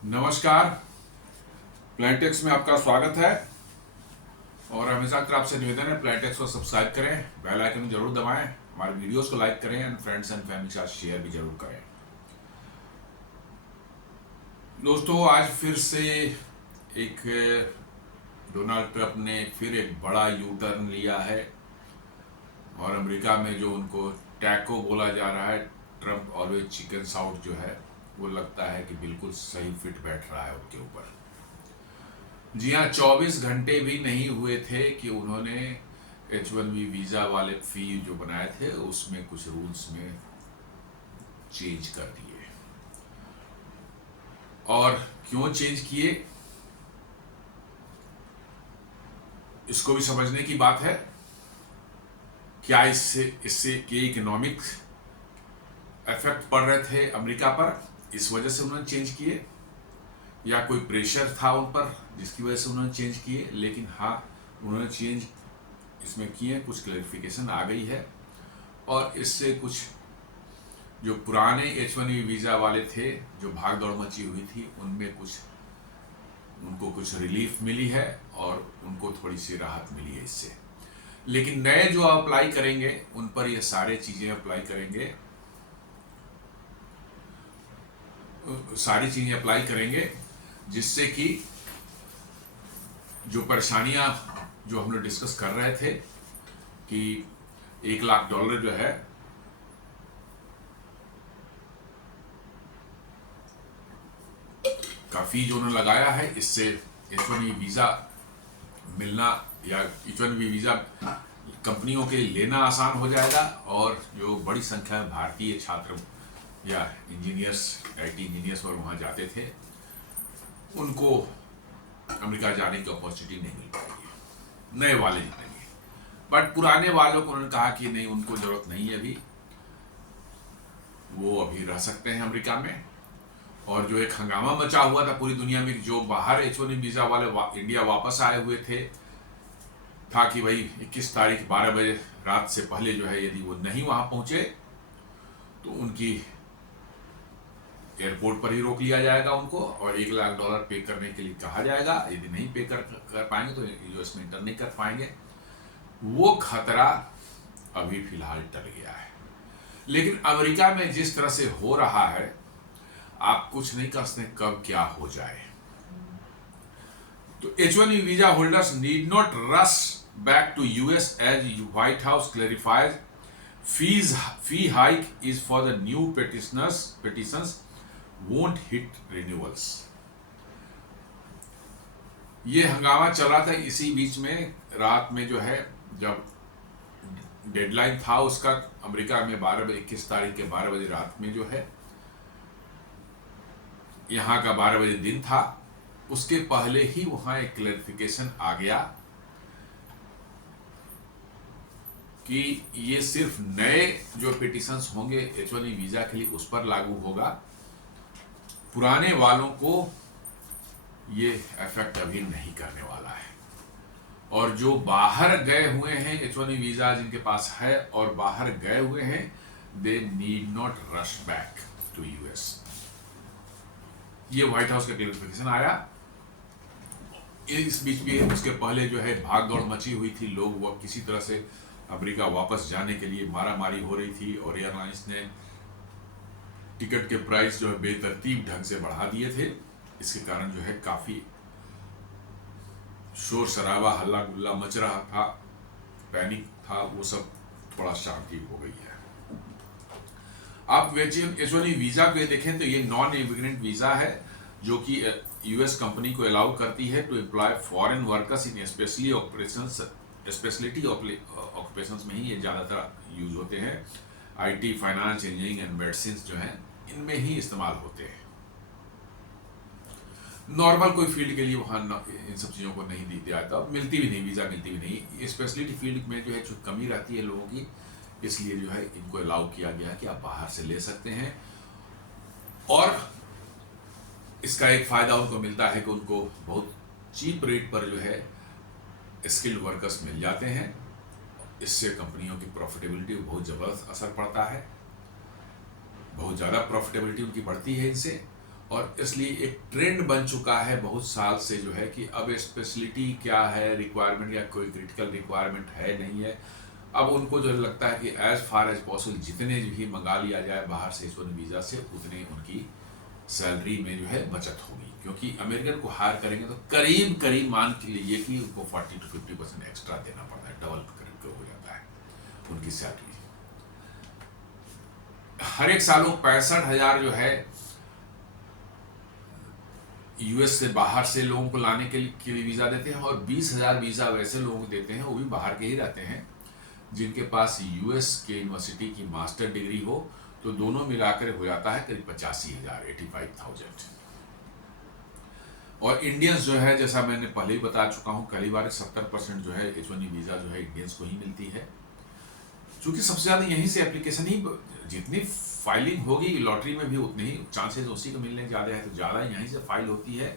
नमस्कार। प्लेटेक्स में आपका स्वागत है और हमेशा की आपसे निवेदन है प्लेटेक्स को सब्सक्राइब करें, बेल आइकन जरूर दबाएं, हमारे वीडियोस को लाइक करें एंड फ्रेंड्स एंड फैमिली के साथ शेयर भी जरूर करें। दोस्तों, आज फिर से एक डोनाल्ड ट्रंप ने फिर एक बड़ा यू टर्न लिया है और अमेरिका में जो उनको टैको बोला जा रहा है, ट्रंप ऑलवेज चिकन साउथ जो है, वो लगता है कि बिल्कुल सही फिट बैठ रहा है उनके ऊपर। जी हाँ, 24 घंटे भी नहीं हुए थे कि उन्होंने H1B वीज़ा वाले फी जो बनाए थे उसमें कुछ रूल्स में चेंज कर दिए। और क्यों चेंज किए, इसको भी समझने की बात है। क्या इससे इससे के इकोनॉमिक इफेक्ट पड़ रहे थे अमेरिका पर, इस वजह से उन्होंने चेंज किए, या कोई प्रेशर था उन पर जिसकी वजह से उन्होंने चेंज किए। लेकिन हाँ, उन्होंने चेंज इसमें किए, कुछ क्लैरिफिकेशन आ गई है और इससे कुछ जो पुराने H1B वीज़ा वाले थे जो भाग दौड़ मची हुई थी उनमें उनको कुछ रिलीफ मिली है और उनको थोड़ी सी राहत मिली है इससे। लेकिन नए जो अप्लाई करेंगे उन पर ये सारे चीज़ें अप्लाई करेंगे, सारी चीज़ें अप्लाई करेंगे जिससे कि जो परेशानियां जो हम लोग डिस्कस कर रहे थे कि $1 लाख जो है का फी जो उन्होंने लगाया है, इससे H1B वीज़ा मिलना या H1B वीज़ा कंपनियों के लेना आसान हो जाएगा और जो बड़ी संख्या में भारतीय छात्र या इंजीनियर्स, IT इंजीनियर्स पर वहाँ जाते थे, उनको अमेरिका जाने की अपॉर्चुनिटी नहीं मिल पाएगी, नए वाले जाएंगे। बट पुराने वालों को उन्होंने कहा कि नहीं, उनको ज़रूरत नहीं है अभी, वो अभी रह सकते हैं अमेरिका में। और जो एक हंगामा मचा हुआ था पूरी दुनिया में, जो बाहर H1B वीज़ा वाले इंडिया वापस आए हुए थे, था कि भाई 21 तारीख 12 बजे रात से पहले जो है यदि वो नहीं वहाँ पहुँचे तो उनकी एयरपोर्ट पर ही रोक लिया जाएगा उनको और $1 लाख पे करने के लिए कहा जाएगा। यदि नहीं पे कर पाएंगे तो यूएस में इंटर नहीं कर पाएंगे। वो खतरा अभी फिलहाल टल गया है। लेकिन अमेरिका में जिस तरह से हो रहा है, आप कुछ नहीं कर सकते कब क्या हो जाए। तो H1B visa holders need not rush back to US as White House clarifies fee hike is for the new petitions won't hit renewals। ये हंगामा चल रहा था इसी बीच में, रात में जो है जब डेडलाइन था उसका, अमेरिका में 21 तारीख के 12 बजे रात में जो है, यहाँ का 12 बजे दिन था, उसके पहले ही वहाँ एक क्लैरिफिकेशन आ गया कि ये सिर्फ नए जो पिटिशंस होंगे H1B वीज़ा के लिए उस पर लागू होगा, पुराने वालों को ये इफेक्ट अभी नहीं करने वाला है। और जो बाहर गए हुए हैं H1B वीज़ा जिनके पास है और बाहर गए हुए हैं, they need not rush back to US. ये व्हाइट हाउस का क्लैरिफिकेशन आया। इस बीच में उसके पहले जो है भाग दौड़ मची हुई थी, लोग वो किसी तरह से अमेरिका वापस जाने के लिए मारामारी हो रही थी और एयरलाइंस ने टिकट के प्राइस जो है बेतरतीब ढंग से बढ़ा दिए थे। इसके कारण जो है काफ़ी शोर शराबा, हल्ला गुल्ला मच रहा था, पैनिक था, वो सब थोड़ा शांति हो गई है। आप H1B वीज़ा को देखें तो ये नॉन इमिग्रेंट वीज़ा है जो कि यूएस कंपनी को अलाउ करती है to employ foreign workers in speciality occupations में ही ये ज़्यादातर यूज होते हैं। IT, finance, engineering and medicine जो हैं इनमें ही इस्तेमाल होते हैं। नॉर्मल कोई फील्ड के लिए वहाँ इन सब चीज़ों को नहीं दी जाता, मिलती भी नहीं, वीज़ा मिलती भी नहीं। स्पेशलिटी फील्ड में जो है कुछ कमी रहती है लोगों की, इसलिए जो है इनको अलाउ किया गया कि आप बाहर से ले सकते हैं। और इसका एक फ़ायदा उनको मिलता है कि उनको बहुत चीप रेट पर जो है स्किल्ड वर्कर्स मिल जाते हैं। इससे कंपनियों की प्रॉफिटेबिलिटी बहुत ज़बरदस्त असर पड़ता है, बहुत ज़्यादा प्रॉफिटेबिलिटी उनकी बढ़ती है इनसे। और इसलिए एक ट्रेंड बन चुका है बहुत साल से जो है कि अब स्पेशलिटी क्या है, रिक्वायरमेंट या कोई क्रिटिकल रिक्वायरमेंट है नहीं है। अब उनको जो लगता है कि एज फार एज पॉसिबल जितने भी मंगा लिया जाए बाहर से H1 वीज़ा से, उतने उनकी सैलरी में जो है बचत होगी, क्योंकि अमेरिकन को हायर करेंगे तो करीब करीब मान के लिए कि उनको 40 to 50% एक्स्ट्रा देना पड़ता है, डबल करीब हो जाता है उनकी सैलरी। हर एक सालों 65,000 जो है यूएस से बाहर से लोगों को लाने के लिए वीज़ा देते हैं, और 20,000 वीज़ा वैसे लोगों को देते हैं, वो भी बाहर के ही रहते हैं, जिनके पास यूएस के यूनिवर्सिटी की मास्टर डिग्री हो। तो दोनों मिलाकर हो जाता है करीब 85,000, 85,000। और इंडियंस जो है, जैसा मैंने पहले ही बता चुका हूँ कई बार, 70% जो है H1 वीज़ा जो है इंडियंस को ही मिलती है, क्योंकि सबसे ज़्यादा यहीं से एप्लीकेशन ही, जितनी फाइलिंग होगी लॉटरी में भी उतने ही चांसेस उसी को मिलने ज़्यादा है, तो ज़्यादा यहीं से फाइल होती है,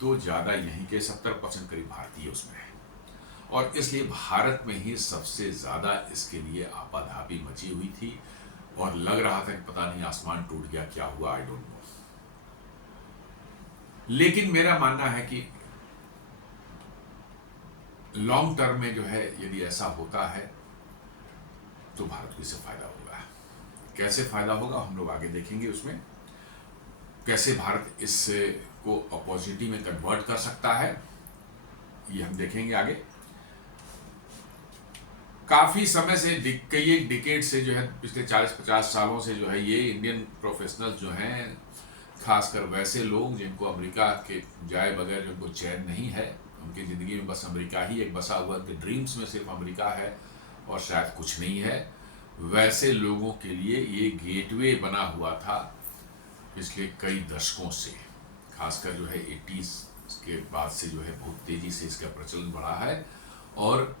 तो ज़्यादा यहीं के 70% करीब भारतीय उसमें है। और इसलिए भारत में ही सबसे ज़्यादा इसके लिए आपाधापी मची हुई थी, और लग रहा था कि पता नहीं आसमान टूट गया, क्या हुआ, आई डोंट नो। लेकिन मेरा मानना है कि लॉन्ग टर्म में जो है यदि ऐसा होता है तो भारत को इससे फायदा होगा। कैसे फायदा होगा हम लोग आगे देखेंगे, उसमें कैसे भारत इससे को अपॉर्चुनिटी में कन्वर्ट कर सकता है, ये हम देखेंगे आगे। काफ़ी समय से, कई एक डिकेड से जो है, पिछले 40-50 सालों से जो है, ये इंडियन प्रोफेशनल्स जो हैं, खासकर वैसे लोग जिनको अमेरिका के जाए बगैर जिनको चैन नहीं है, उनकी ज़िंदगी में बस अमेरिका ही एक बसा हुआ, उनके ड्रीम्स में सिर्फ अमेरिका है और शायद कुछ नहीं है, वैसे लोगों के लिए ये गेटवे बना हुआ था पिछले कई दशकों से। खासकर जो है 80s के बाद से जो है बहुत तेज़ी से इसका प्रचलन बढ़ा है, और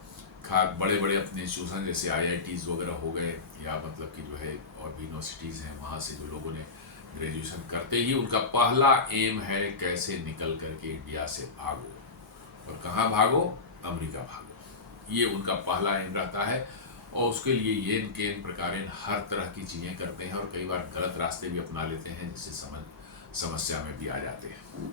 बड़े बड़े अपने इंस्टीट्यूशन जैसे IITs वगैरह हो गए, या मतलब कि जो है और भी यूनिवर्सिटीज़ हैं, वहाँ से जो लोगों ने ग्रेजुएशन करते ही उनका पहला एम है कैसे निकल करके इंडिया से भागो, और कहाँ भागो, अमेरिका भागो, ये उनका पहला एम रहता है। और उसके लिए ये इनके प्रकार हर तरह की चीज़ें करते हैं, और कई बार गलत रास्ते भी अपना लेते हैं, जिससे समस्या में भी आ जाते हैं।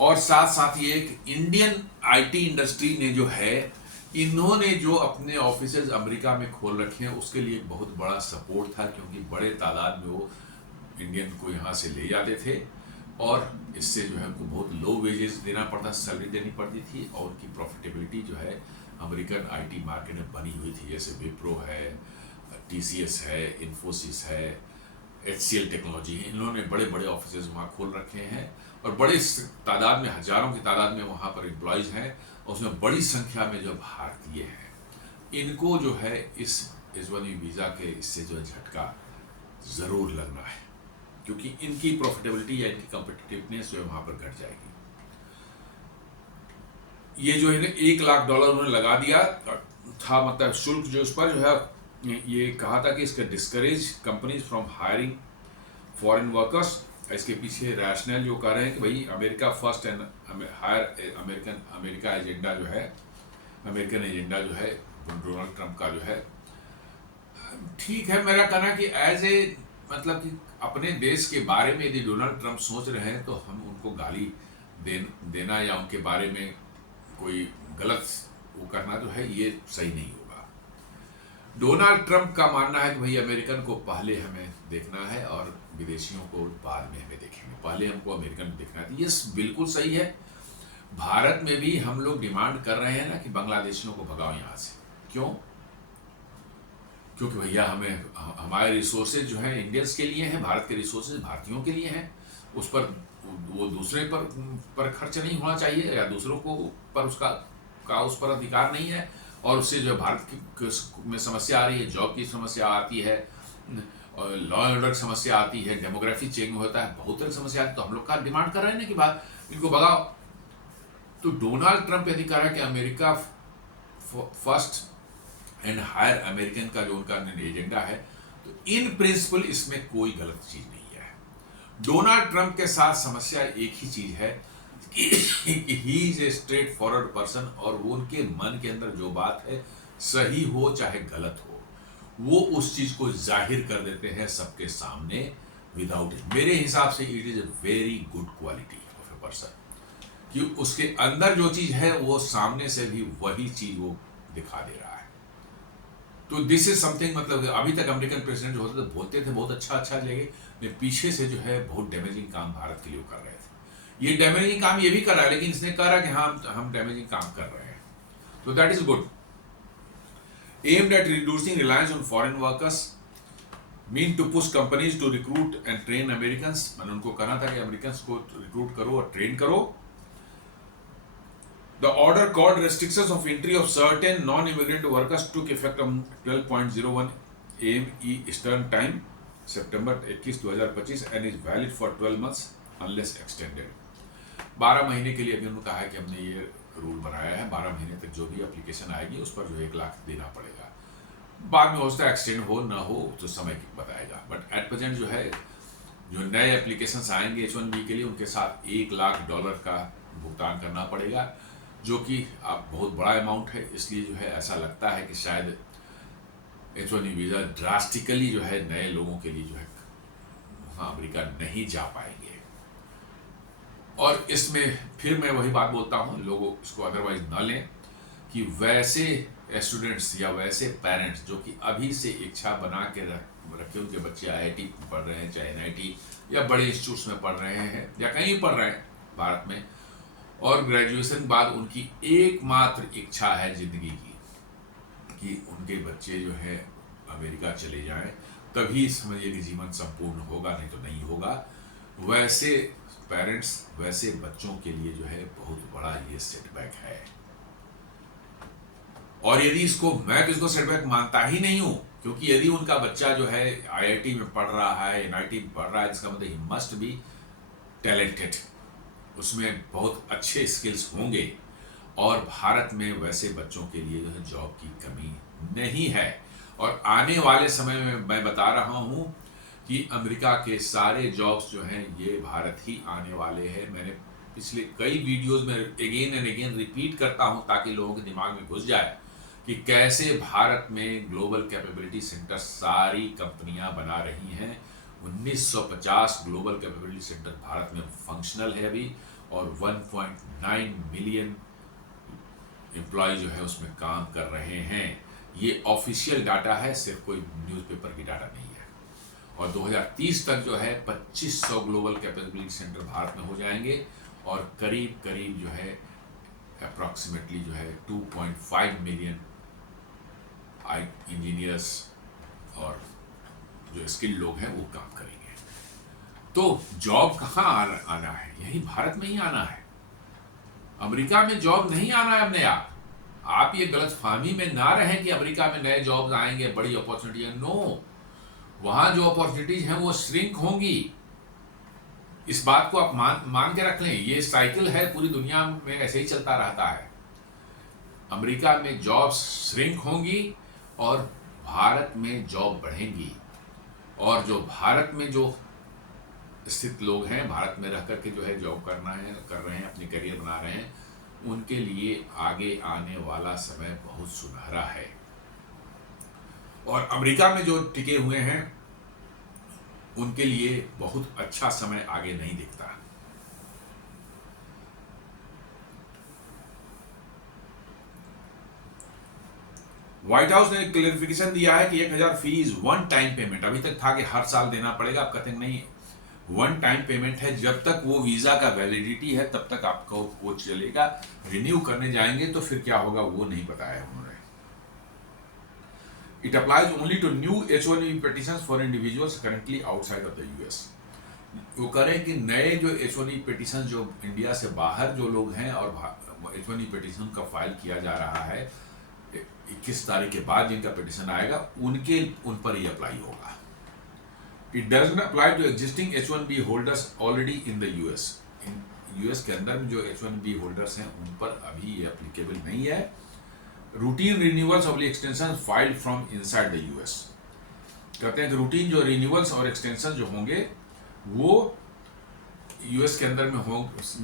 और साथ साथ ये एक इंडियन IT इंडस्ट्री ने जो है, इन्होंने जो अपने ऑफिसेज अमेरिका में खोल रखे हैं, उसके लिए बहुत बड़ा सपोर्ट था, क्योंकि बड़े तादाद में वो इंडियन को यहाँ से ले जाते थे, और इससे जो है उनको बहुत लो वेजेस देना पड़ता, सैलरी देनी पड़ती थी, और उनकी प्रॉफिटेबिलिटी जो है अमेरिकन IT मार्केट में बनी हुई थी। जैसे विप्रो है, TCS है, इन्फोसिस है, HCL टेक्नोलॉजी है, इन्होंने बड़े बड़े ऑफिसेज वहाँ खोल रखे हैं, और बड़ी तादाद में, हजारों की तादाद में वहाँ पर एम्प्लॉयज़ हैं, और उसमें बड़ी संख्या में जो भारतीय हैं। इनको जो है इस H1 वीज़ा के इससे जो है झटका ज़रूर लगना है, क्योंकि इनकी प्रॉफिटेबिलिटी या इनकी कॉम्पिटिटिवनेस जो है वहाँ पर घट जाएगी। ये जो है $1 लाख उन्होंने लगा दिया था, मतलब शुल्क जो उस पर जो है, ये कहा था कि इसका discourage companies from hiring foreign workers. इसके पीछे रैशनल जो कह रहे हैं कि भाई America first and hire America agenda जो है, अमेरिकन एजेंडा जो है डोनाल्ड ट्रंप का जो है, ठीक है। मेरा कहना कि एज ए मतलब कि अपने देश के बारे में यदि डोनाल्ड ट्रंप सोच रहे हैं, तो हम उनको गाली देना या उनके बारे में कोई गलत वो करना जो है, ये सही नहीं होगा। डोनाल्ड ट्रंप का मानना है कि भाई अमेरिकन को पहले हमें देखना है, और विदेशियों को बाद में हमें देखेंगे, पहले हमको अमेरिकन देखना है। ये बिल्कुल सही है। भारत में भी हम लोग डिमांड कर रहे हैं ना कि बांग्लादेशियों को भगाओ यहाँ से। क्यों? क्योंकि भैया हमें, हमारे रिसोर्सेज जो हैं इंडियंस के लिए हैं, भारत के रिसोर्सेज भारतीयों के लिए हैं, उस पर वो दूसरे पर खर्च नहीं होना चाहिए, या दूसरों को पर उस पर अधिकार नहीं है, और उससे जो भारत में समस्या आ रही है, जॉब की समस्या आती है, लॉ एंड ऑर्डर की समस्या आती है, डेमोग्राफी चेंज होता है, बहुत तरह की समस्या आती है। तो हम लोग का डिमांड कर रहे हैं ना कि इनको भगाओ। तो डोनाल्ड ट्रंप यदि कह रहा है कि America first and hire American का जो उनका एजेंडा है, तो इन प्रिंसिपल इसमें कोई गलत चीज नहीं है। डोनाल्ड ट्रंप के साथ समस्या एक ही चीज है कि he is a straight forward person, और वो उनके मन के अंदर जो बात है, सही हो चाहे गलत हो, वो उस चीज को जाहिर कर देते हैं सबके सामने, विदाउट इट। मेरे हिसाब से it is a very good quality of a person, कि उसके अंदर जो चीज है वो सामने से भी वही चीज वो दिखा दे रहा है। तो दिस इज समथिंग, मतलब अभी तक अमेरिकन प्रेसिडेंट जो होते थे बोलते थे बहुत अच्छा अच्छा लगे, लेकिन पीछे से जो है बहुत डैमेजिंग काम भारत के लिए कर रहे थे। ये डैमेजिंग काम ये भी कर रहा है, लेकिन इसने कहा कि हाँ हम डैमेजिंग काम कर रहे हैं, तो that is good. Aimed at reducing reliance on foreign workers mean to push companies to recruit and train American. मैंने उनको कहना था कि अमेरिकन को रिक्रूट करो और ट्रेन करो। The order called restrictions of entry of certain non-immigrant workers took effect on 12:01 AM Eastern Time, September 21, 2025 and is valid for 12 months unless extended। 12 महीने के लिए अभी उन्होंने कहा है कि हमने ये रूल बनाया है, 12 महीने तक जो भी एप्लीकेशन आएगी उस पर जो 1 लाख देना पड़ेगा। बाद में हो सकता है एक्सटेंड हो ना हो तो समय बताएगा, बट एट प्रेजेंट जो है जो नए एप्लीकेशंस आएंगे H1B के लिए उनके साथ $1 लाख का भुगतान करना पड़ेगा, जो कि अब बहुत बड़ा अमाउंट है। इसलिए जो है ऐसा लगता है कि शायद H1B वीज़ा ड्रास्टिकली जो है नए लोगों के लिए जो है वहाँ अमेरिका नहीं जा पाएंगे। और इसमें फिर मैं वही बात बोलता हूँ, लोगों इसको अदरवाइज न लें, कि वैसे स्टूडेंट्स या वैसे पेरेंट्स जो कि अभी से इच्छा बना के रखे उनके बच्चे IIT पढ़ रहे हैं, चाहे NIT या बड़े इंस्टीट्यूट्स में पढ़ रहे हैं या कहीं पढ़ रहे हैं भारत में, और ग्रेजुएशन बाद उनकी एकमात्र इच्छा है जिंदगी की कि उनके बच्चे जो है अमेरिका चले जाएं, तभी समझिए कि जीवन संपूर्ण होगा, नहीं तो नहीं होगा। वैसे पेरेंट्स वैसे बच्चों के लिए जो है बहुत बड़ा ये सेटबैक है, और यदि इसको मैं किसको सेटबैक मानता ही नहीं हूं, क्योंकि यदि उनका बच्चा जो है IIT में पढ़ रहा है, NIT में पढ़ रहा है, इसका मतलब ही मस्ट बी टैलेंटेड, उसमें बहुत अच्छे स्किल्स होंगे, और भारत में वैसे बच्चों के लिए जो है जॉब की कमी नहीं है। और आने वाले समय में मैं बता रहा हूं कि अमेरिका के सारे जॉब्स जो हैं ये भारत ही आने वाले हैं। मैंने पिछले कई वीडियोस में अगेन एंड अगेन रिपीट करता हूं ताकि लोगों के दिमाग में घुस जाए कि कैसे भारत में ग्लोबल कैपेबिलिटी सेंटर सारी कंपनियां बना रही हैं। 1950 ग्लोबल कैपेबिलिटी सेंटर भारत में फंक्शनल है अभी, और 1.9 मिलियन एम्प्लॉय जो है उसमें काम कर रहे हैं। ये ऑफिशियल डाटा है, सिर्फ कोई न्यूज़पेपर की डाटा नहीं है। और 2030 तक जो है 2500 ग्लोबल कैपेबिलिटी सेंटर भारत में हो जाएंगे, और करीब करीब जो है अप्रॉक्सीमेटली जो है 2.5 मिलियन इंजीनियर्स और जो स्किल्ड लोग हैं वो काम करेंगे। तो जॉब कहाँ आना है? यही भारत में ही आना है। अमेरिका में जॉब नहीं आना है अब नया। आप ये गलतफहमी में ना रहें कि अमेरिका में नए जॉब्स आएंगे, बड़ी अपॉर्चुनिटी है। नो, वहां जो अपॉर्चुनिटीज हैं वो श्रिंक होंगी। इस बात को आप मान के रख लें, ये साइकिल है, पूरी दुनिया में ऐसे ही चलता रहता है। अमेरिका में जॉब्स श्रिंक होंगी और भारत में जॉब बढ़ेंगी, और जो भारत में जो स्थित लोग हैं, भारत में रह करके जो है जॉब कर रहे हैं, अपनी करियर बना रहे हैं, उनके लिए आगे आने वाला समय बहुत सुनहरा है। और अमेरिका में जो टिके हुए हैं उनके लिए बहुत अच्छा समय आगे नहीं दिखता। व्हाइट हाउस ने क्लैरिफिकेशन दिया है कि 1000 फीस वन टाइम पेमेंट। अभी तक था कि हर साल देना पड़ेगा, आप कहते हैं नहीं, वन टाइम पेमेंट है। जब तक वो वीजा का वैलिडिटी है तब तक आपको वो चलेगा। रिन्यू करने जाएंगे तो फिर क्या होगा वो नहीं बताया उन्होंने। It applies only to new H1B petitions for individuals currently outside of the US। वो करें कि नए जो H1B petitions जो इंडिया से बाहर जो लोग हैं और H1B petition का फाइल किया जा रहा है 21 तारीख के बाद जिनका पिटिशन आएगा उन पर ही अप्लाई होगा। It doesn't apply to existing H1B holders already in the US। US के अंदर जो H1B होल्डर्स हैं उन पर अभी ये एप्लीकेबल नहीं है। Routine renewals of extension filed from inside the US। कहते हैं कि रूटीन जो रिन्यूअल्स और एक्सटेंशन जो होंगे वो US के अंदर में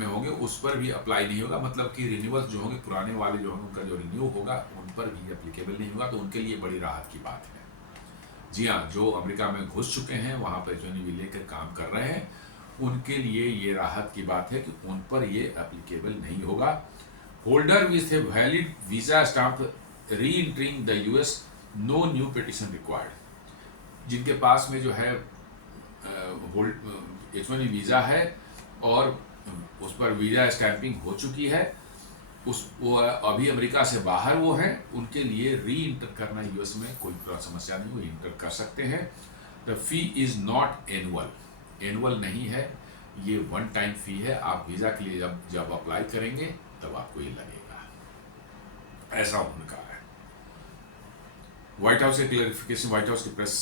होंगे, उस पर भी अप्लाई नहीं होगा। मतलब कि रिन्यूअल्स जो होंगे पुराने वाले जो होंगे उनका जो रिन्यू होगा उन पर भी एप्लीकेबल नहीं होगा, तो उनके लिए बड़ी राहत की बात है। जी हाँ, जो अमेरिका में घुस चुके हैं, वहाँ पर H1B वीज़ा लेकर काम कर रहे हैं, उनके लिए ये राहत की बात है कि उन पर ये एप्लीकेबल नहीं होगा। Holder with a valid visa stamp re entering the US, no new petition required. जिनके पास में जो है H1B वीज़ा है और उस पर वीज़ा स्टैंपिंग हो चुकी है, वो अभी अमेरिका से बाहर वो हैं, उनके लिए री इंटर करना यूएस में कोई समस्या नहीं, वो इंटर कर सकते हैं। The fee is not annual नहीं है, ये वन टाइम फी है। आप वीज़ा के लिए जब अप्लाई करेंगे तब आपको ये लगेगा, ऐसा उन्होंने कहा है। व्हाइट हाउस के क्लैरिफिकेशन, व्हाइट हाउस की प्रेस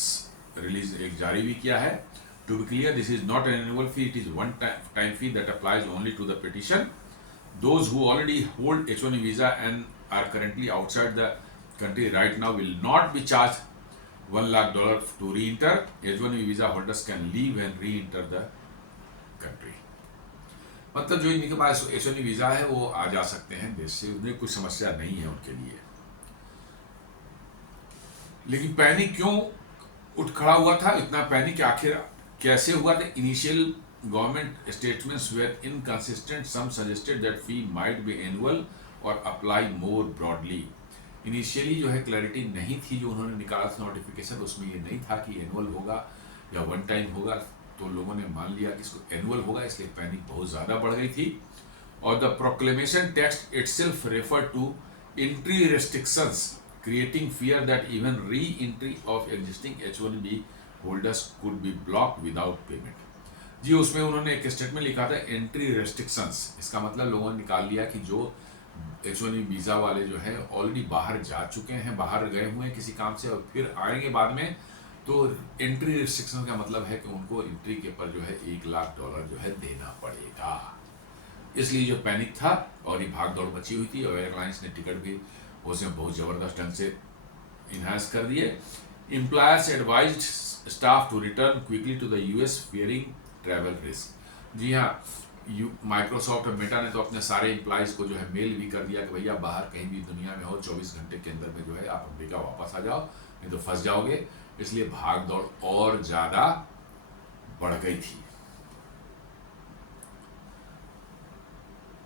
रिलीज एक जारी भी किया है। To be clear, this is not an annual fee, it is one time fee that applies only to the petition. Those who already hold H1B visa and are currently outside the country right now will not be charged $1 lakh to re-enter. H1B visa holders can leave and re-enter the country. मतलब जो इनके पास H1B visa है वो आ जा सकते हैं देश से, उन्हें कोई समस्या नहीं है उनके लिए। लेकिन पैनिक क्यों उठ खड़ा हुआ था? इतना पैनिक आखिर कैसे हुआ था? Initial government statements were inconsistent. Some suggested that fee might be annual or apply more broadly. Initially जो है क्लैरिटी नहीं थी, जो उन्होंने निकाला था नोटिफिकेशन, उसमें ये नहीं था कि एनुअल होगा या वन टाइम होगा, तो लोगों ने मान लिया कि इसको एनुअल होगा, इसलिए पैनिक बहुत ज़्यादा बढ़ गई थी। और the proclamation text itself refer to entry restrictions creating fear that even re entry of existing H1B holders could be block without payment. जी, उसमें उन्होंने एक स्टेटमेंट लिखा था एंट्री रेस्ट्रिक्शंस। इसका मतलब लोगों ने निकाल लिया कि जो H1B वीज़ा वाले जो है ऑलरेडी बाहर जा चुके हैं, बाहर गए हुए हैं किसी काम से और फिर आएंगे बाद में, तो एंट्री रेस्ट्रिक्शन का मतलब है कि उनको एंट्री के पर जो है $1 लाख जो है देना पड़ेगा। इसलिए जो पैनिक था और ये भाग दौड़ मची हुई थी, और एयरलाइंस ने टिकट भी उसमें बहुत ज़बरदस्त ढंग से इन्हांस कर दिए। Employers advised staff to return quickly to the US fearing travel risk. जी हाँ, माइक्रोसॉफ्ट और मेटा ने तो अपने सारे एम्प्लॉयज़ को जो है मेल भी कर दिया कि भैया बाहर कहीं भी दुनिया में हो, 24 घंटे के अंदर में जो है आप अमेरिका वापस आ जाओ, नहीं तो फंस जाओगे। इसलिए भाग दौड़ और ज़्यादा बढ़ गई थी।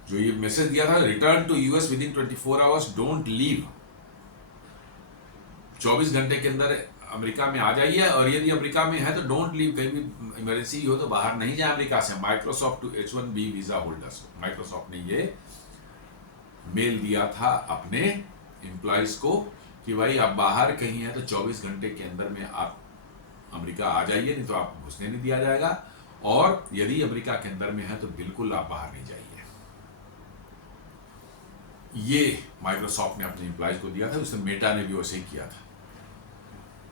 जो ये मैसेज दिया था, return to US within 24 hours, don't leave, 24 घंटे के अंदर अमेरिका में आ जाइए, और यदि अमेरिका में है तो डोंट लीव, कहीं भी इमरजेंसी हो तो बाहर नहीं जाए अमेरिका से। Microsoft to H1B visa holders, Microsoft ने ये मेल दिया था अपने एम्प्लॉयज को कि भाई आप बाहर कहीं हैं तो 24 घंटे के अंदर में आप अमेरिका आ जाइए, नहीं तो आपको घुसने नहीं दिया जाएगा, और यदि अमेरिका के अंदर में है तो बिल्कुल आप बाहर नहीं जाइए। ये माइक्रोसॉफ्ट ने अपने एम्प्लॉयज को दिया था, उसने मेटा ने भी वैसे ही किया था।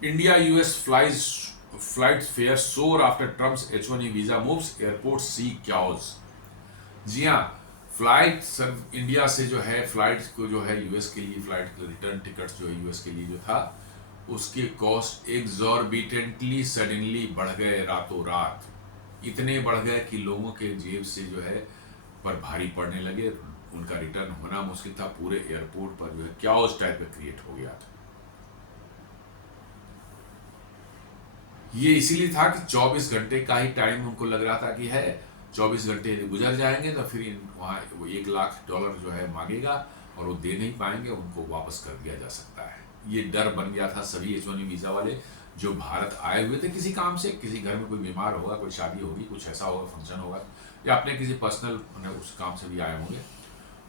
India US flight fare soar after Trump's H1B visa moves, airports see chaos। जी हाँ, फ्लाइट सब इंडिया से जो है फ्लाइट को जो है यूएस के लिए फ्लाइट रिटर्न टिकट्स जो है यूएस के लिए जो था, उसके कॉस्ट एक्सॉर्बिटेंटली सडनली बढ़ गए रातों रात। इतने बढ़ गए कि लोगों के जेब से जो है पर भारी पड़ने लगे, उनका रिटर्न होना मुश्किल था। पूरे एयरपोर्ट पर जो है chaos टाइप का क्रिएट हो गया था। ये इसीलिए था कि 24 घंटे का ही टाइम उनको लग रहा था कि है, 24 घंटे यदि गुजर जाएंगे तो फिर वहाँ वो $1 लाख जो है मांगेगा और वो दे नहीं पाएंगे, उनको वापस कर दिया जा सकता है। ये डर बन गया था सभी H1B वीज़ा वाले जो भारत आए हुए थे किसी काम से, किसी घर में कोई बीमार होगा, कोई शादी होगी, कुछ ऐसा होगा, फंक्शन होगा, या अपने किसी पर्सनल उस काम से भी आए होंगे।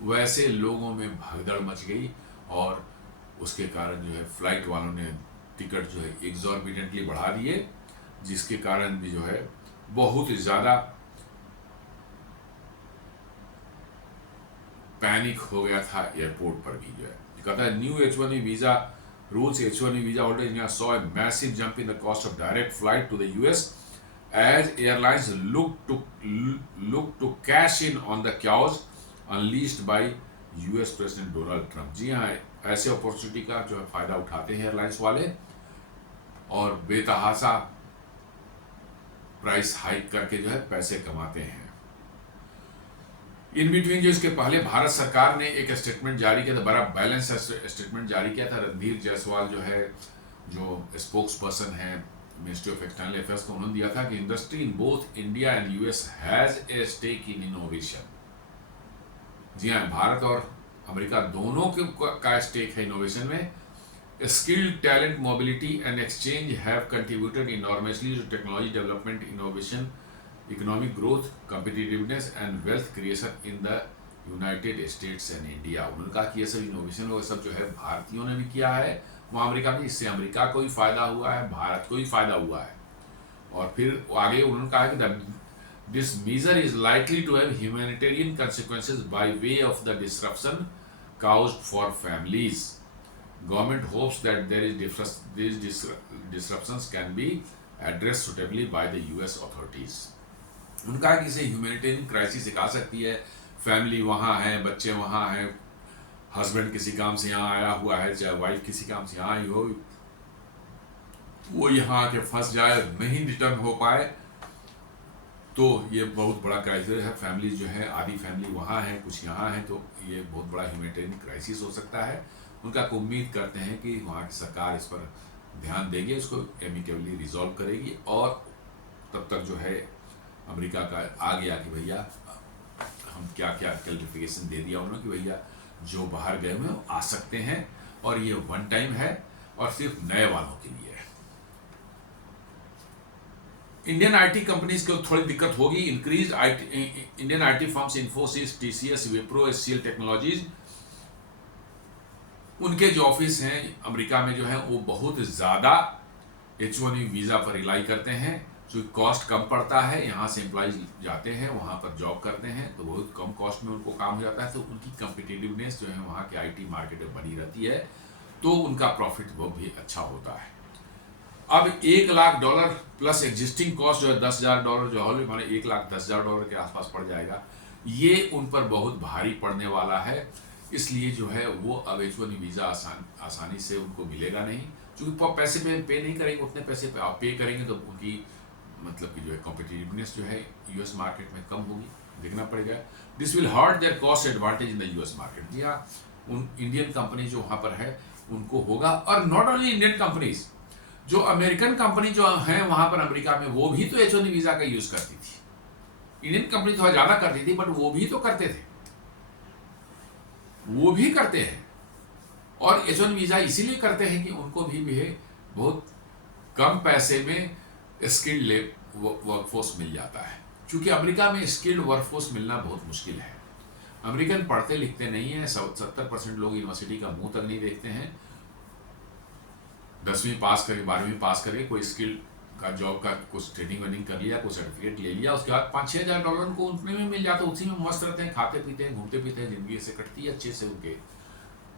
वैसे लोगों में भगदड़ मच गई और उसके कारण जो है फ्लाइट वालों ने टिकट जो है एक्सॉर्बिटेंटली बढ़ा दिए, जिसके कारण भी जो है बहुत ज़्यादा पैनिक हो गया था एयरपोर्ट पर भी जो है। कहता है new H1B visa rules, H1B visa holders India saw a massive jump in the cost of direct flight to the US as airlines look to cash in on the chaos unleashed by US president Donald Trump. जी हाँ, ऐसे opportunity का जो है फायदा उठाते हैं airlines वाले और बेतहासा प्राइस हाइक करके जो है पैसे कमाते हैं। इन बिटवीन जो इसके पहले भारत सरकार ने एक स्टेटमेंट जारी किया था, बड़ा बैलेंस स्टेटमेंट जारी किया था। रणधीर जायसवाल जो है जो स्पोक्स पर्सन है मिनिस्ट्री ऑफ एक्सटर्नल अफेयर्स का, उन्होंने दिया था कि industry in both India and US has a stake in innovation. जी हाँ, भारत और अमेरिका दोनों के का स्टेक है इनोवेशन में। Skilled talent mobility and exchange have contributed enormously to technology development, innovation, economic growth, competitiveness and wealth creation in the United states and India. उन्होंने कहा कि ये सब इनोवेशन वो सब जो है भारतीयों ने भी किया है वहाँ अमेरिका में, इससे अमेरिका को भी फायदा हुआ है, भारत को भी फायदा हुआ है। और फिर आगे उन्होंने कहा कि this measure is likely to have humanitarian consequences by way of the disruption caused for families. Government hopes that these disruptions can be addressed suitably by the US authorities. उनका कि इसे ह्यूमैनिटेरियन क्राइसिस सिखा सकती है। Family वहाँ है, बच्चे वहाँ हैं, हस्बैंड किसी काम से यहाँ आया हुआ है, चाहे वाइफ किसी काम से यहाँ आई हो, वो यहाँ आके फंस जाए, नहीं रिटर्न हो पाए, तो ये बहुत बड़ा क्राइसिस है। फैमिली जो है, आधी फैमिली वहाँ है, कुछ यहाँ है, तो ये बहुत बड़ा ह्यूमैनिटेरियन क्राइसिस हो सकता है। उनका उम्मीद करते हैं कि वहाँ की सरकार इस पर ध्यान देगी, इसको एमिकेबली रिजॉल्व करेगी, और तब तक जो है अमेरिका का आ गया कि भैया हम क्या क्या क्लैरिफिकेशन दे दिया उन्होंने कि भैया जो बाहर गए हुए वो आ सकते हैं, और ये वन टाइम है और सिर्फ नए वालों के लिए है। इंडियन आईटी कंपनीज को थोड़ी दिक्कत होगी। Increase Indian IT firms Infosys, TCS, Wipro, HCL technologies, उनके जो ऑफिस हैं अमेरिका में जो है वो बहुत ज़्यादा H1B वीज़ा पर रिलाई करते हैं, जो कॉस्ट कम पड़ता है। यहाँ से एम्प्लॉइज जाते हैं, वहाँ पर जॉब करते हैं, तो बहुत कम कॉस्ट में उनको काम हो जाता है, तो उनकी कम्पिटिटिवनेस जो है वहाँ के आईटी मार्केट में बनी रहती है, तो उनका प्रॉफिट वो भी अच्छा होता है। अब $1,00,000 प्लस एग्जिस्टिंग कॉस्ट जो है $10,000 जो है माने $1,10,000 के आसपास पड़ जाएगा। ये उन पर बहुत भारी पड़ने वाला है, इसलिए जो है वो अब H1B वीज़ा आसानी से उनको मिलेगा नहीं, क्योंकि पैसे पे नहीं करेंगे, उतने पैसे पे आप पे करेंगे तो उनकी मतलब कि जो है कॉम्पिटिटिवनेस जो है यूएस मार्केट में कम होगी, देखना पड़ेगा। This will hurt their cost advantage in the US market. जी हाँ, उन इंडियन कंपनी जो वहाँ पर है उनको होगा, और नॉट ओनली इंडियन कंपनीज, जो अमेरिकन कंपनी जो है वहाँ पर अमेरिका में, वो भी तो H1B वीज़ा का यूज़ करती थी। इंडियन कंपनी थोड़ा ज़्यादा करती थी, बट वो भी तो करते थे, वो भी करते हैं। और H1B वीज़ा इसीलिए करते हैं कि उनको भी बहुत कम पैसे में स्किल्ड वर्कफोर्स मिल जाता है, क्योंकि अमेरिका में स्किल्ड वर्कफोर्स मिलना बहुत मुश्किल है। अमेरिकन पढ़ते लिखते नहीं है, 70% लोग यूनिवर्सिटी का मुंह तक नहीं देखते हैं। 10वीं पास करके 12वीं पास करके कोई स्किल का जॉब का कुछ ट्रेनिंग वेनिंग कर लिया, कुछ सर्टिफिकेट ले लिया, उसके बाद $5-6 उनको उतने में मिल जाता है, उसी में मस्त रहते हैं, खाते पीते हैं, घूमते पीते हैं, जिंदगी से कटती है अच्छे से उनके।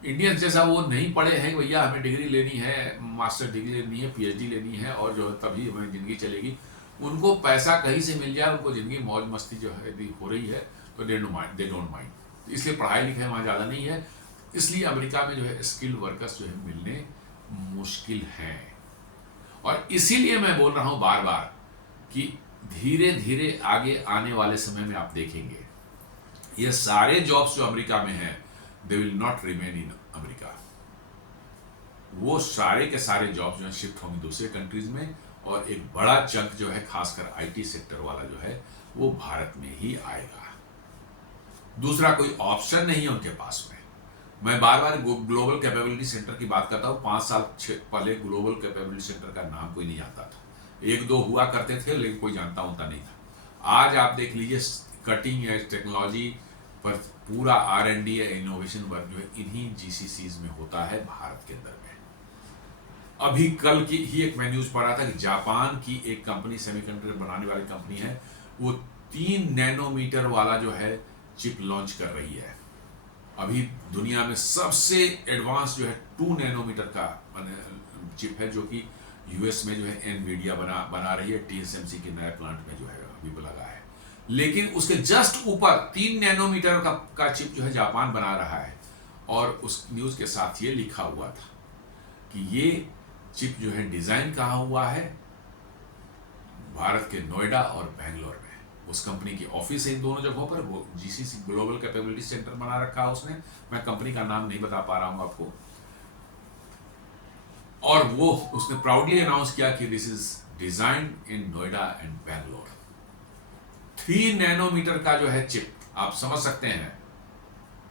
इंडियंस जैसा वो नहीं पढ़े हैं भैया हमें डिग्री लेनी है, मास्टर डिग्री लेनी है, PhD लेनी है, और जो है तभी हमें ज़िंदगी चलेगी। उनको पैसा कहीं से मिल जाए, उनको ज़िंदगी मौज मस्ती जो है यदि हो रही है तो दे डोंट माइंड। इसलिए पढ़ाई लिखाई वहाँ ज़्यादा नहीं है, इसलिए अमेरिका में जो है स्किल्ड वर्कर्स जो है मिलने मुश्किल हैं। और इसीलिए मैं बोल रहा हूँ बार बार कि धीरे धीरे आगे आने वाले समय में आप देखेंगे ये सारे जॉब्स जो अमेरिका में हैं, they will not remain in America. वो सारे के सारे जॉब्स जो है शिफ्ट होंगे दूसरे कंट्रीज में, और एक बड़ा चंक जो है खासकर आईटी सेक्टर वाला जो है वो भारत में ही आएगा। दूसरा कोई ऑप्शन नहीं है उनके पास में। मैं बार बार ग्लोबल कैपेबिलिटी सेंटर की बात करता हूँ। 5 साल पहले ग्लोबल कैपेबिलिटी सेंटर का नाम कोई नहीं जानता था, 1-2 हुआ करते थे, लेकिन कोई जानता होता नहीं था। आज आप देख लीजिए कटिंग एज टेक्नोलॉजी पर पूरा R&D या इनोवेशन वर्क जो है इन्हीं GCCs में होता है भारत के अंदर में। अभी कल की ही एक मैं न्यूज़ पढ़ रहा था कि जापान की एक कंपनी, सेमीकंडक्टर बनाने वाली कंपनी है, वो 3 नैनोमीटर वाला जो है चिप लॉन्च कर रही है। अभी दुनिया में सबसे एडवांस जो है 2 नैनोमीटर का चिप है, जो कि US में जो है एनवीडिया बना रही है, TSMC के नए प्लांट में जो है अभी लगा है। लेकिन उसके जस्ट ऊपर 3 नैनोमीटर का चिप जो है जापान बना रहा है, और उस न्यूज़ के साथ ये लिखा हुआ था कि ये चिप जो है डिज़ाइन कहाँ हुआ है, भारत के नोएडा और बेंगलोर में। उस कंपनी की ऑफिस है इन दोनों जगहों पर। वो GCC ग्लोबल कैपेबिलिटी सेंटर बना रखा है उसने, मैं कंपनी का नाम नहीं बता पा रहा हूँ आपको। और वो उसने प्राउडली अनाउंस किया कि this is designed in Noida and Bangalore. 3 nanometer का जो है चिप, आप समझ सकते हैं,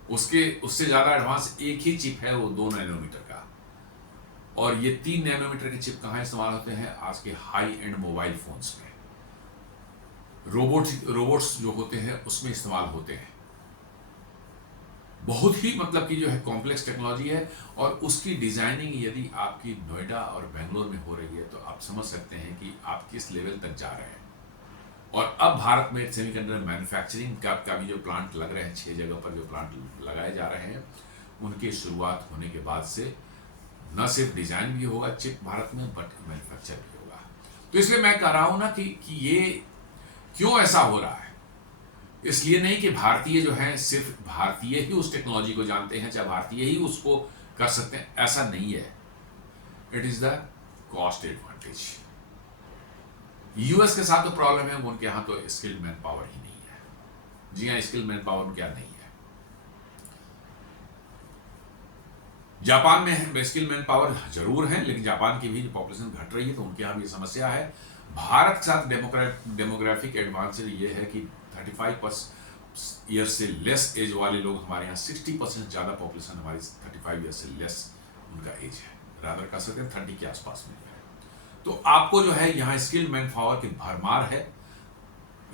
उससे ज्यादा एडवांस एक ही चिप है, वो 2 नैनोमीटर का। और ये 3 नैनोमीटर के चिप कहां इस्तेमाल होते हैं? आज के हाई एंड मोबाइल फोन्स में, रोबोट्स जो होते हैं उसमें इस्तेमाल होते हैं। बहुत ही मतलब कि जो है कॉम्प्लेक्स टेक्नोलॉजी है, और उसकी डिजाइनिंग यदि आपकी नोएडा और बेंगलोर में हो रही है तो आप समझ सकते हैं कि आप किस लेवल तक जा रहे हैं। और अब भारत में सेमीकंडक्टर मैन्युफैक्चरिंग का भी जो प्लांट लग रहे हैं, 6 जगह पर जो प्लांट लगाए जा रहे हैं, उनकी शुरुआत होने के बाद से न सिर्फ डिजाइन भी होगा चिप भारत में, बट मैन्युफैक्चर भी होगा। तो इसलिए मैं कह रहा हूं ना कि ये क्यों ऐसा हो रहा है। इसलिए नहीं कि भारतीय जो है सिर्फ भारतीय ही उस टेक्नोलॉजी को जानते हैं, चाहे भारतीय ही उसको कर सकते हैं, ऐसा नहीं है। It is the cost advantage. US के साथ तो प्रॉब्लम है, उनके यहां तो स्किल्ड मैन पावर ही नहीं है। जी हाँ, स्किल्ड मैन पावर उनके यहां नहीं है। जापान में स्किल्ड मैन पावर जरूर है, लेकिन जापान की भी पॉपुलेशन घट रही है तो उनके यहां भी समस्या है। भारत के साथ डेमोग्राफिक एडवांस ये है कि 35 ईयर से लेस एज वाले लोग हमारे यहाँ, 60% ज़्यादा पॉपुलेशन हमारी 35 ईयर से लेस उनका एज है, रादर कह सकते हैं 30 के आसपास में है। तो आपको जो है यहाँ स्किल्ड मैन पावर की भरमार है।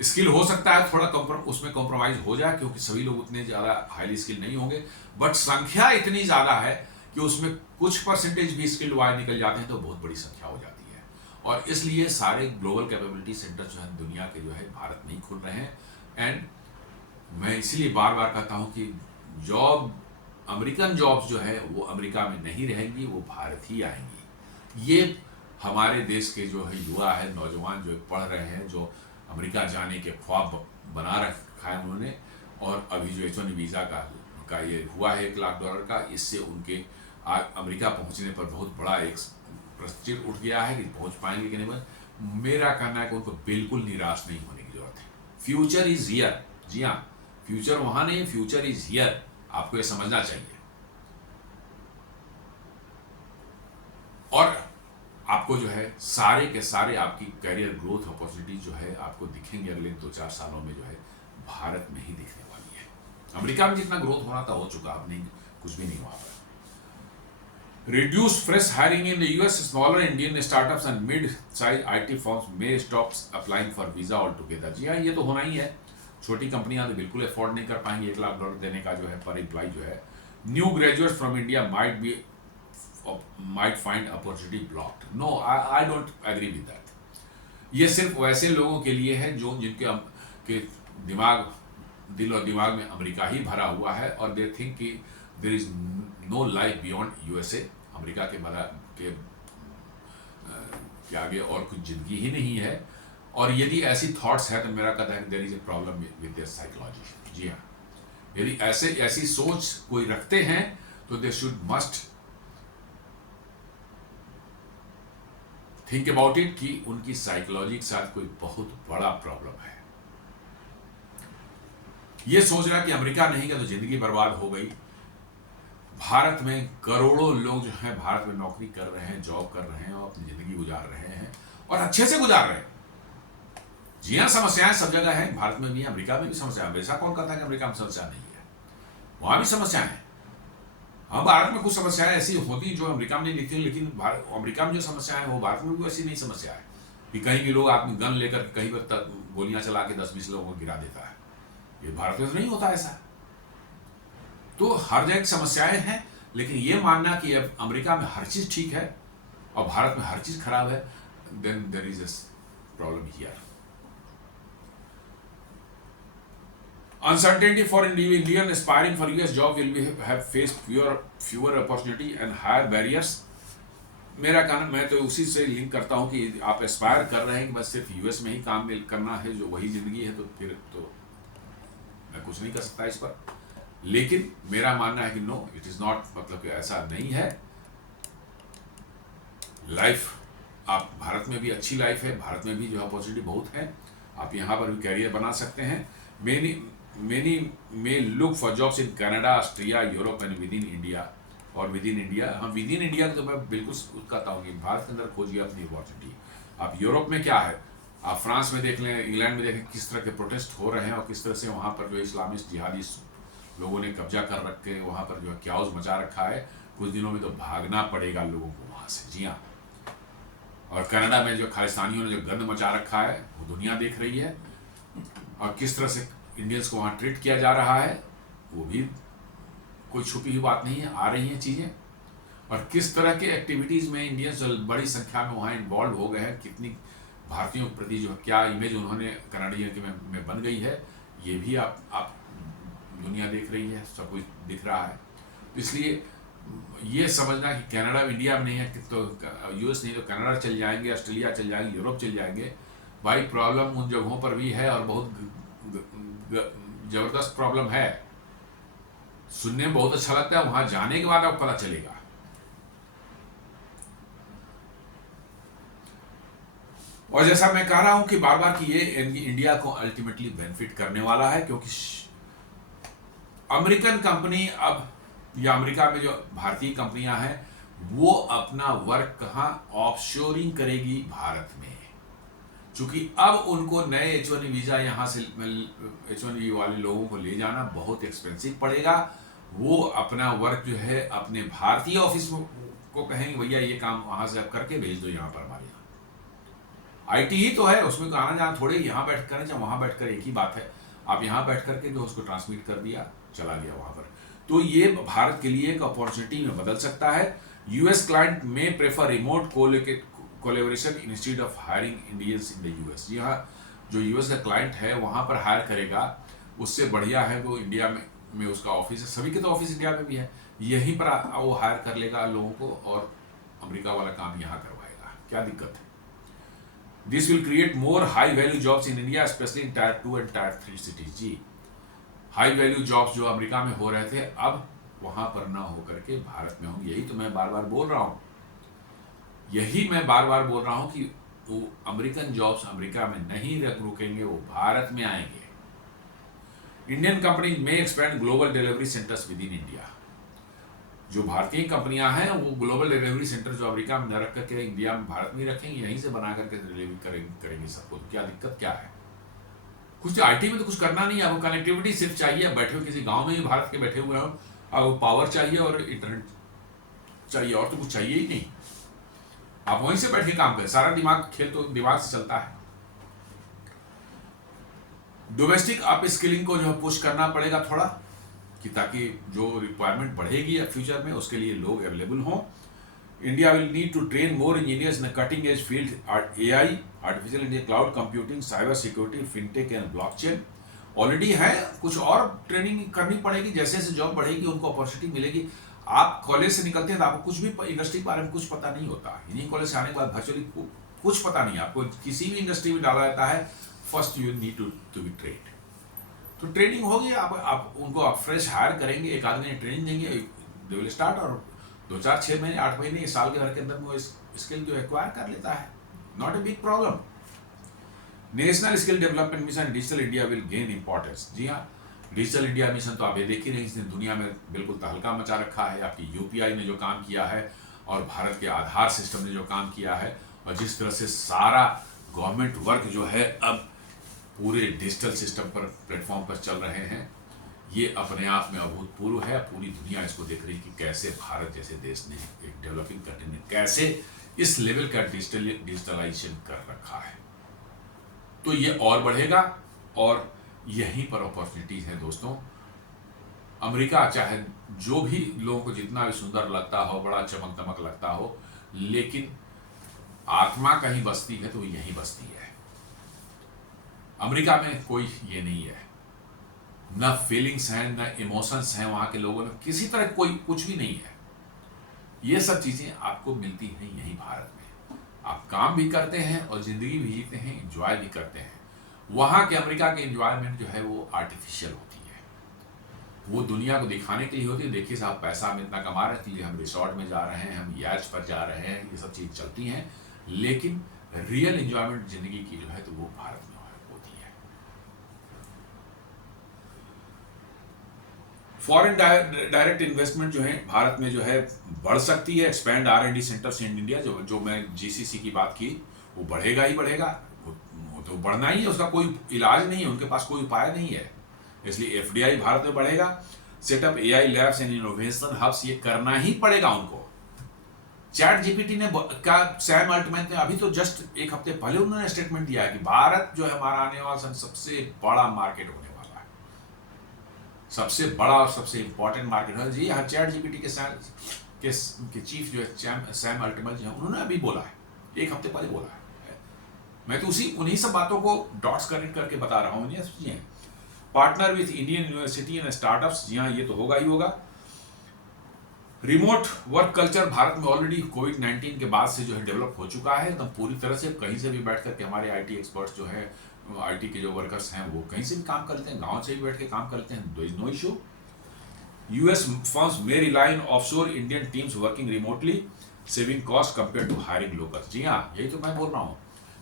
स्किल हो सकता है थोड़ा उसमें कॉम्प्रोमाइज हो जाए, क्योंकि सभी लोग उतने ज़्यादा हाईली स्किल नहीं होंगे, बट संख्या इतनी ज़्यादा है कि उसमें कुछ परसेंटेज भी स्किल्ड वाले निकल जाते हैं तो बहुत बड़ी संख्या हो जाती है। और इसलिए सारे ग्लोबल कैपेबिलिटी सेंटर जो है दुनिया के जो है भारत में ही खुल रहे हैं। एंड मैं इसीलिए बार बार कहता हूं कि अमेरिकन जॉब्स जो है वो अमेरिका में नहीं रहेंगी, वो भारत ही आएंगी। ये हमारे देश के जो है युवा है, नौजवान जो पढ़ रहे हैं, जो अमेरिका जाने के ख्वाब बना रखा है उन्होंने, और अभी जो H1 वीज़ा का ये हुआ है $1 लाख का, इससे उनके अमेरिका पहुंचने पर बहुत बड़ा एक प्रश्न उठ गया है कि पहुंच पाएंगे कि नहीं। मेरा कहना है कि उनको बिल्कुल निराश नहीं होने की जरूरत है। Future is here. जी हाँ, फ्यूचर वहां नहीं, फ्यूचर इज हियर, आपको ये समझना चाहिए। और आपको जो है सारे के सारे आपकी करियर ग्रोथ अपॉर्चुनिटी जो है आपको दिखेंगे अगले 2-4 सालों में, जो है भारत में ही दिखने वाली है। अमेरिका में जितना ग्रोथ होना था हो चुका, अब नहीं, कुछ भी नहीं हुआ। Reduced fresh hiring in the US, smaller Indian startups and mid-size IT firms may stop applying for visa altogether। जी हाँ, ये तो होना ही है। छोटी कंपनियां तो बिल्कुल अफोर्ड नहीं कर पाएंगी $1 लाख देने का जो है पर एम्प्लॉय जो है। New graduates from India might find opportunity blocked. No, I don't agree with that. ये सिर्फ वैसे लोगों के लिए है जो जिनके दिल और दिमाग में अमेरिका ही भरा हुआ है, और दे थिंक कि there is no life beyond USA. America के आगे और कुछ जिंदगी ही नहीं है। और यदि ऐसी थॉट्स है तो मेरा कहता है कि there is a problem with their psychology. जी हाँ, यदि ऐसी सोच कोई रखते हैं तो they should must think about it कि उनकी साइकोलॉजी के साथ कोई बहुत बड़ा प्रॉब्लम है। ये सोच रहा कि अमेरिका नहीं गया तो जिंदगी बर्बाद हो गई। भारत में करोड़ों लोग जो हैं भारत में नौकरी कर रहे हैं, जॉब कर रहे हैं और अपनी जिंदगी गुजार रहे हैं, और अच्छे से गुजार रहे हैं। जी हाँ, समस्याएं सब जगह हैं, भारत में भी, अमेरिका में भी समस्याएं। वैसा कौन कहता है कि अमेरिका में समस्या नहीं है? वहां भी समस्याएं हैं। हाँ, भारत में कुछ समस्याएं ऐसी होती जो अमेरिका में नहीं दिखती, लेकिन अमेरिका में जो समस्याएं हैं वो भारत में भी ऐसी नहीं समस्या है कि कहीं भी लोग आदमी गन लेकर कहीं पर तक गोलियां चला के 10-20 लोगों को गिरा देता है। ये भारत में तो नहीं होता ऐसा। तो हर जगह समस्याएं हैं, लेकिन ये मानना कि अब अमेरिका में हर चीज ठीक है और भारत में हर चीज खराब है, then there is a problem here. Uncertainty for Indian aspiring for US job will have faced fewer opportunity and higher barriers। मेरा कहना, मैं तो उसी से लिंक करता हूं कि आप एस्पायर कर रहे हैं कि बस सिर्फ यूएस में ही काम करना है, जो वही जिंदगी है, तो फिर तो मैं कुछ नहीं कर सकता इस पर। लेकिन मेरा मानना है कि नो, इट इज नॉट, मतलब कि ऐसा नहीं है। लाइफ आप भारत में भी अच्छी लाइफ है, भारत में भी जो अपॉर्चुनिटी बहुत है, आप यहाँ पर भी कैरियर बना सकते हैं। Many may look for jobs in Canada, Australia, Europe and within India और विद इन इंडिया। हाँ, विद इन इंडिया तो मैं बिल्कुल कहता हूँ कि भारत के अंदर खोजिए अपनी अपॉर्चुनिटी। आप यूरोप में क्या है, आप फ्रांस में देख लें, इंग्लैंड में देखें किस तरह के प्रोटेस्ट हो रहे हैं और किस तरह से वहाँ पर जो इस्लामिस्ट जिहादी लोगों ने कब्जा कर रखे, वहाँ पर जो है क्याउस मचा रखा है। कुछ दिनों में तो भागना पड़ेगा लोगों को वहाँ से। जी हाँ। और कनाडा में जो खालिस्तानियों ने जो गंद मचा रखा है वो दुनिया देख रही है, और किस तरह से इंडियंस को वहाँ ट्रीट किया जा रहा है वो भी कोई छुपी हुई बात नहीं है, आ रही हैं चीज़ें। और किस तरह के एक्टिविटीज़ में इंडियंस बड़ी संख्या में वहाँ इन्वॉल्व हो गए हैं, कितनी भारतीयों के प्रति जो क्या इमेज उन्होंने कनाडियन के में बन गई है, ये भी आप दुनिया देख रही है, सब कुछ दिख रहा है। तो इसलिए ये समझना कि कनाडा इंडिया में नहीं है तो यूएस नहीं तो कनाडा चल जाएंगे, ऑस्ट्रेलिया चल जाएंगे, यूरोप चल जाएंगे, भाई प्रॉब्लम उन जगहों पर भी है और बहुत जबरदस्त प्रॉब्लम है। सुनने में बहुत अच्छा लगता है, वहां जाने के बाद आपको पता चलेगा। और जैसा मैं कह रहा हूं कि बार बार कि ये इंडिया को अल्टीमेटली बेनिफिट करने वाला है, क्योंकि अमेरिकन कंपनी अब या अमेरिका में जो भारतीय कंपनियां हैं वो अपना वर्क कहां ऑफशोरिंग करेगी, भारत में। क्योंकि अब उनको नए H1B वीजा यहां से H1B वाले लोगों को ले जाना बहुत एक्सपेंसिव पड़ेगा। वो अपना वर्क जो है अपने भारतीय ऑफिस को कहेंगे भैया ये काम वहां से आप करके भेज दो यहाँ पर, हमारे यहाँ आईटी ही तो है, उसमें आना जाना थोड़े यहाँ बैठ कर चाहे वहां बैठ कर एक ही बात है। आप यहाँ बैठ करके जो उसको ट्रांसमिट कर दिया, चला गया वहां पर। तो ये भारत के लिए एक अपॉर्चुनिटी में बदल सकता है। US client may prefer remote collaboration instead of hiring Indians in the US. जी हाँ, जो यूएस का क्लाइंट है वहां पर हायर करेगा, उससे बढ़िया है वो इंडिया में उसका ऑफिस है, सभी के तो ऑफिस इंडिया में भी है, यहीं पर वो हायर कर लेगा लोगों को और अमेरिका वाला काम यहाँ करवाएगा। क्या दिक्कत है? This will create more high value jobs in India, specially in tier 2 and tier 3 cities. जी, हाई वैल्यू जॉब्स जो अमेरिका में हो रहे थे अब वहां पर ना होकर के भारत में होंगे। यही तो मैं बार बार बोल रहा हूं, यही मैं बार बार बोल रहा हूं कि वो अमेरिकन जॉब्स अमेरिका में नहीं रुकेंगे, वो भारत में आएंगे। इंडियन कंपनीज में expand global delivery centres with in India. जो भारतीय कंपनियां हैं वो ग्लोबल डिलीवरी सेंटर जो अमेरिका में न रख करके इंडिया में भारत में रखेंगे, यहीं से बना करके डिलीवरी करेंगे सबको। तो क्या दिक्कत क्या है? कुछ आईटी में तो कुछ करना नहीं है, आपको कनेक्टिविटी सिर्फ चाहिए। बैठे हो किसी गांव में ही भारत के बैठे हुए हो, आपको पावर चाहिए और इंटरनेट चाहिए, और तो कुछ चाहिए ही नहीं। आप वहीं से बैठ के काम करें, सारा दिमाग खेल तो दिमाग से चलता है। डोमेस्टिक अप स्किलिंग को जो पुश करना पड़ेगा थोड़ा, कि ताकि जो रिक्वायरमेंट बढ़ेगी फ्यूचर में उसके लिए लोग अवेलेबल हों। India will need to train more engineers in cutting edge field, AI, artificial intelligence, cloud computing, cyber security, fintech and blockchain. Already है, कुछ और ट्रेनिंग करनी पड़ेगी। जैसे जैसे जॉब बढ़ेगी उनको अपॉर्चुनिटी मिलेगी। आप कॉलेज से निकलते हैं तो आपको कुछ भी इंडस्ट्री के बारे में कुछ पता नहीं होता। इन्हीं कॉलेज से आने के बाद वर्चुअली कुछ पता नहीं, आपको किसी भी इंडस्ट्री में डाला जाता है, first you need to be trained. तो ट्रेनिंग होगी, आप उनको आप फ्रेश हायर करेंगे, एक आदमी ट्रेनिंग देंगे, दे विल स्टार्ट, और 2 4 6 महीने 8 महीने साल के भर के अंदर में वो स्किल जो एक्वायर कर लेता है। Not a big problem. National skill development mission digital India will gain importance. जी हाँ, डिजिटल इंडिया मिशन तो आप ये देख ही रहे, इसने दुनिया में बिल्कुल तहलका मचा रखा है। आपकी यूपीआई ने जो काम किया है और भारत के आधार सिस्टम ने जो काम किया है, और जिस तरह से सारा गवर्नमेंट वर्क जो है अब पूरे डिजिटल सिस्टम पर प्लेटफॉर्म पर चल रहे हैं, ये अपने आप में अभूतपूर्व है। पूरी दुनिया इसको देख रही है कि कैसे भारत जैसे देश ने, एक डेवलपिंग कंट्री ने, कैसे इस लेवल का डिजिटलाइजेशन कर रखा है। तो ये और बढ़ेगा, और यहीं पर अपॉर्चुनिटीज है दोस्तों। अमेरिका चाहे जो भी लोगों को जितना भी सुंदर लगता हो, बड़ा चमक दमक लगता हो, लेकिन आत्मा कहीं बसती है तो यहीं बसती है। अमेरिका में कोई ये नहीं है, न फीलिंग्स हैं, न इमोशंस हैं वहां के लोगों में, किसी तरह कोई कुछ भी नहीं है। ये सब चीजें आपको मिलती हैं यहीं भारत में। आप काम भी करते हैं और जिंदगी भी जीते हैं, एंजॉय भी करते हैं। वहां के अमेरिका के एंजॉयमेंट जो है वो आर्टिफिशियल होती है, वो दुनिया को दिखाने के लिए होती है। देखिए साहब, पैसा हम इतना कमा रहे हैं, हम रिसोर्ट में जा रहे हैं, हम याच पर जा रहे हैं, ये सब चीज चलती हैं, लेकिन रियल एंजॉयमेंट जिंदगी की जो है तो वो भारत में होती है। फॉरेन डायरेक्ट इन्वेस्टमेंट जो है भारत में जो है बढ़ सकती है। Expand R&D centres in India, जो मैं GCC की बात की, वो बढ़ेगा ही बढ़ेगा, वो तो बढ़ना ही है, उसका कोई इलाज नहीं है, उनके पास कोई उपाय नहीं है। इसलिए FDI भारत में बढ़ेगा। Setup AI labs and innovation hubs, ये करना ही पड़ेगा उनको। चैट GPT ने का सैम अल्टमैन ने अभी तो जस्ट एक हफ्ते पहले उन्होंने स्टेटमेंट दिया है कि भारत जो है हमारा आने वाला सबसे बड़ा मार्केट होने वाला है, सबसे बड़ा और सबसे इंपॉर्टेंट मार्केट है जी। हाँ, चैट GPT के चीफ जो है सैम अल्टमैन जो है, उन्होंने अभी बोला है, एक हफ्ते पहले बोला है। मैं तो उन्हीं सब बातों को डॉट्स कनेक्ट करके बता रहा हूँ। ये partner with Indian university and startups, जी हाँ, ये तो होगा ही होगा। रिमोट वर्क कल्चर भारत में ऑलरेडी कोविड-19 के बाद से जो है डेवलप हो चुका है एकदम पूरी तरह से। कहीं से भी बैठ करके हमारे IT एक्सपर्ट्स जो है, IT के जो वर्कर्स हैं, वो कहीं से भी काम करते हैं, गांव से भी बैठ के काम करते हैं, there is no issue. US firms may rely on offshore Indian teams working remotely, saving cost compare to hiring locals. जी हाँ, यही तो मैं बोल रहा हूँ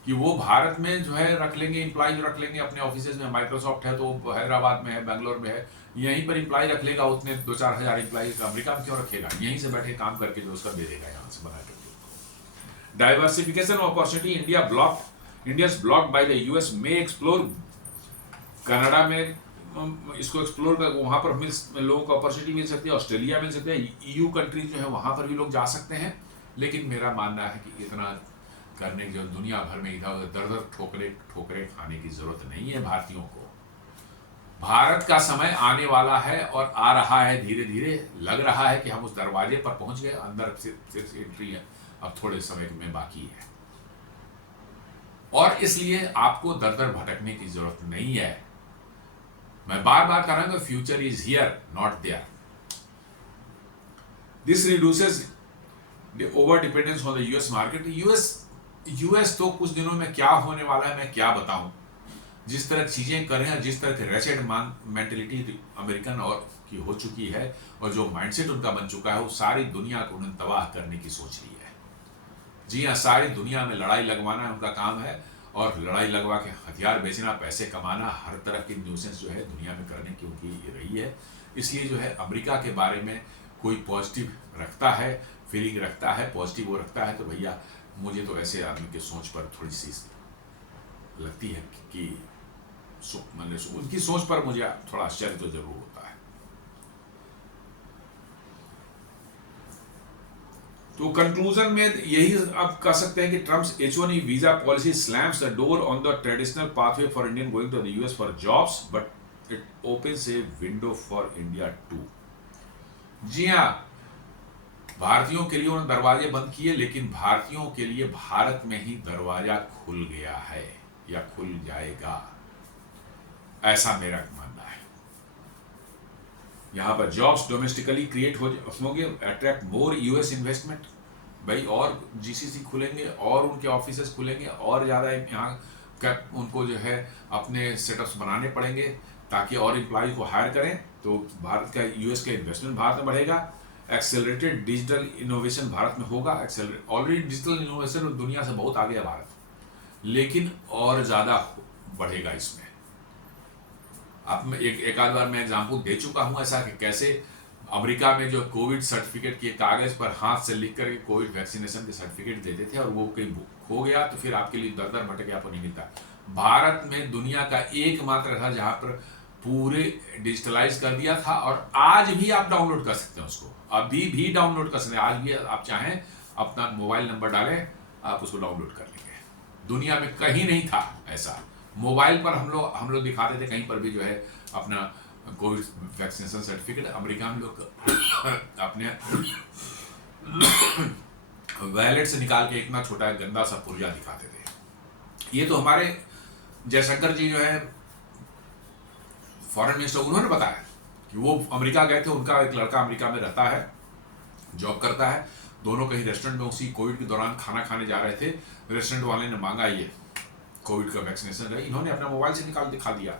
कि वो भारत में जो है रख लेंगे, एम्प्लॉय रख लेंगे अपने ऑफिस में। माइक्रोसॉफ्ट है तो हैदराबाद में है, बेंगलोर में है, यहीं पर एम्प्लॉय रख लेगा, उतने 2-4 हज़ार एम्प्लॉय अमेरिका में क्यों रखेगा, यहीं से बैठे काम करके जो उसका दे देगा यहाँ से बना करके। Diversification opportunity, Indians blocked by the US may explore, Canada में इसको एक्सप्लोर कर, वहाँ पर लोगों को अपॉर्चुनिटी मिल सकती है। ऑस्ट्रेलिया मिल सकते हैं, EU कंट्रीज जो है वहाँ पर भी लोग जा सकते हैं। लेकिन मेरा मानना है कि इतना करने की जो दुनिया भर में इधर उधर दर ठोकरे खाने की जरूरत नहीं है भारतीयों को। भारत का समय आने वाला है और आ रहा है, धीरे धीरे लग रहा है कि हम उस दरवाजे पर पहुंच गए, अंदर सिर्फ एंट्री है, अब थोड़े समय में बाकी है। और इसलिए आपको दर दर भटकने की जरूरत नहीं है। मैं बार बार कह रहा हूं, future is here not there. This reduces the over dependence on the US market. US तो कुछ दिनों में क्या होने वाला है मैं क्या बताऊं। जिस तरह चीजें कर रहे हैं, जिस तरह की रेसेट मेंटेलिटी अमेरिकन और की हो चुकी है, और जो माइंडसेट उनका बन चुका है, वो सारी दुनिया को उन्होंने तबाह करने की सोच ली है। जी हाँ, सारी दुनिया में लड़ाई लगवाना उनका काम है, और लड़ाई लगवा के हथियार बेचना, पैसे कमाना, हर तरह की न्यूसेंस जो है दुनिया में करने की उनकी रही है। इसलिए जो है अमेरिका के बारे में कोई पॉजिटिव रखता है, फीलिंग रखता है, पॉजिटिव वो रखता है, तो भैया मुझे तो ऐसे आदमी के सोच पर थोड़ी सी लगती है कि उनकी सोच पर मुझे थोड़ा आश्चर्य तो जरूर होता है। तो कंक्लूजन में यही अब कह सकते हैं कि Trump's H1B visa policy slams the door on the traditional pathway for Indian going to the US for jobs, but it opens a window for India too. जी हाँ, भारतीयों के लिए उन्होंने दरवाजे बंद किए, लेकिन भारतीयों के लिए भारत में ही दरवाजा खुल गया है या खुल जाएगा, ऐसा मेरा मानना है। यहां पर जॉब्स डोमेस्टिकली क्रिएट होंगे, अट्रैक्ट मोर US इन्वेस्टमेंट भाई, और GCC खुलेंगे और उनके ऑफिसेस खुलेंगे, और ज़्यादा यहाँ उनको जो है अपने सेटअप्स बनाने पड़ेंगे ताकि और एम्प्लॉय को हायर करें, तो भारत का US का इन्वेस्टमेंट भारत में बढ़ेगा। एक्सेलरेटेड डिजिटल इनोवेशन भारत में होगा। ऑलरेडी डिजिटल इनोवेशन दुनिया से बहुत आगे है भारत, लेकिन और ज़्यादा बढ़ेगा इसमें। अब एक आध बार मैं एग्जाम्पल दे चुका हूं ऐसा कि कैसे अमेरिका में जो कोविड सर्टिफिकेट के कागज पर हाथ से लिख करके कोविड वैक्सीनेशन के सर्टिफिकेट देते थे, और वो कहीं खो गया तो फिर आपके लिए दर दर भटक आपको नहीं मिलता। भारत में दुनिया का एकमात्र था जहां पर पूरे डिजिटलाइज कर दिया था, और आज भी आप डाउनलोड कर सकते हैं उसको, अभी भी डाउनलोड कर सकते हैं। आज भी आप चाहें अपना मोबाइल नंबर डालें, आप उसको डाउनलोड कर लेंगे। दुनिया में कहीं नहीं था ऐसा। मोबाइल पर हम लोग दिखाते थे कहीं पर भी जो है अपना कोविड वैक्सीनेशन सर्टिफिकेट। अमेरिका में लोग अपने वैलेट से निकाल के इतना छोटा गंदा सा पुर्जा दिखाते थे। ये तो हमारे जयशंकर जी जो है फॉरेन मिनिस्टर, उन्होंने बताया कि वो अमेरिका गए थे, उनका एक लड़का अमेरिका में रहता है, जॉब करता है, दोनों कहीं रेस्टोरेंट में उसी कोविड के दौरान खाना खाने जा रहे थे, रेस्टोरेंट वाले ने मांगा ये कोविड का वैक्सीनेशन है, इन्होंने अपना मोबाइल से निकाल दिखा दिया।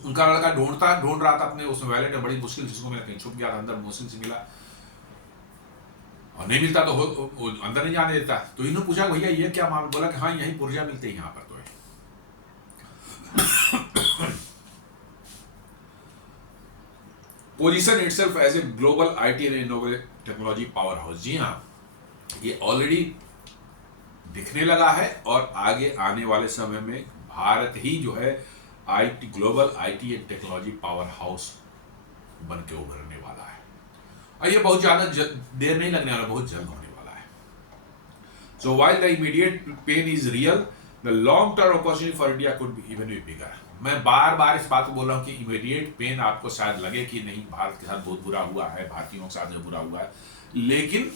उनका लड़का ढूंढ रहा था अपने उस वैलेट में, बड़ी मुश्किल जिसको मिला, कहीं छुप गया था अंदर, मुश्किल से मिला, और नहीं मिलता तो अंदर नहीं जाने देता। तो इन्होंने पूछा भैया ये क्या मामला, बोला कि हाँ यही पुर्जा मिलते हैं यहाँ पर। तो position itself as a global IT and innovative technology powerhouse. जी हाँ, ये ऑलरेडी दिखने लगा है और आगे आने वाले समय में भारत ही जो है IT global IT and technology power house बन के उभरने वाला है। और ये बहुत ज्यादा देर नहीं लगने वाला, बहुत जल्द होने वाला है। So while the immediate pain is real, the long term opportunity for India could be even be bigger. मैं बार बार इस बात को बोल रहा हूँ कि इमीडिएट पेन आपको शायद लगे कि नहीं, भारत के साथ बहुत बुरा हुआ है, भारतीयों के साथ जो बुरा हुआ है, लेकिन